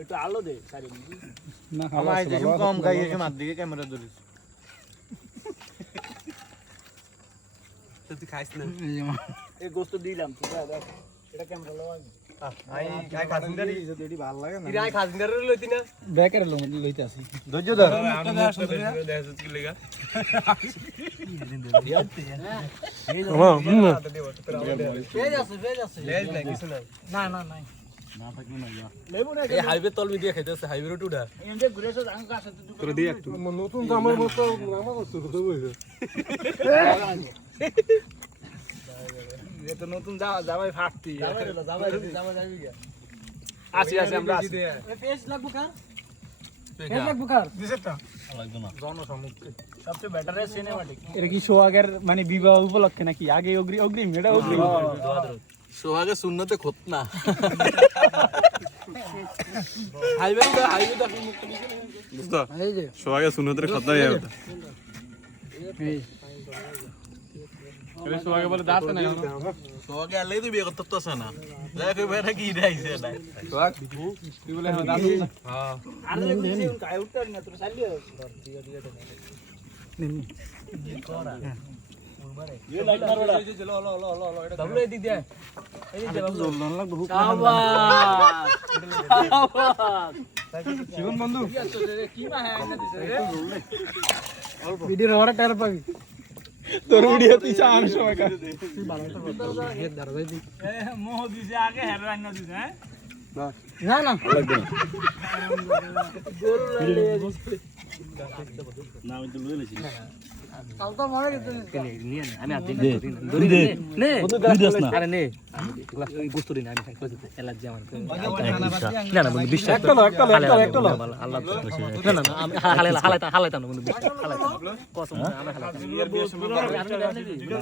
একটু আলো দে সারি না আমার খাওয়া এই যে কম খাই এসে মার দিকে ক্যামেরা ধরিস তুই খাইস না এই গোস্ত দিলাম ঠিক আছে দেখ এটা ক্যামেরা লাগাই আই খাসিন্দারি যদি ভালো লাগে না তুই আই খাসিন্দারি লইতি না বেকার লইতে আসি ধৈর্য ধর দেখ কি লাগা ভেজ আছে লেজ না কিছু না না না নাই না থাকলে না যা লেবু না এই হাইওয়ে তলবি দিয়ে খাইতেছে হাইওয়ে রোড উড়া এন্ডে ঘুরেছো জাঙ্গ কাছে তো তোর দি একটু নতুন জামার মতো নামা করতে তো বইছে এটা নতুন জামাই ফাটতি জামাই যাবি গা আসি আমরা আসি ফেস লাগবো কার ফেস লাগবো কার দিছেটা লাগবে না জনসম্মুখে সবচেয়ে বেটার সিনেমাটিক এটা কি সোহাগের মানে বিবাহ উপলক্ষে নাকি আগে অগ্রিম এটা অগ্রিম সোহাগে সুন্নতে খত না হাইওয়ে দা দোস্ত এই যে সোহাগে সুন্নতে খত না ইয়ার এই আরে সোহাগে বলে দাঁত না সোহাগে আলে তুই বিয়ে করতে তো না দেখ বেটা কি রাইছে না সোহাগ তুই বলে দাঁত হ্যাঁ আরে বুঝি কাই উঠতে না তোর চালিয়ে ये लाइट मार बड़ा চলো লো লো লো লো এটা बाबू এই দিক দে এই দিক দে বাবু জল না লাগবে शाबाश জীবন বন্ধু কি মা হ্যাঁ না দিছে রে ভিডিও রওড়া টার পাবি তোর ভিডিও তুই চান সময় কার এ মোহ দিছে আগে হের রান্না দিছে হ্যাঁ না না লাগবে না আমি তো লই লইছি কাল তো মনে গেছে নিয়ে আমি আর দিন ধরি নে আরে নে এই বস্তু রে আমি খাইতে এলার্জি আমার না না বন্ধু বিশ্বাস একটা আল্লাহ না না আমি হালাইতাম না বন্ধু বিশ্বাস হালাইতাম কসম আমি হালাইতাম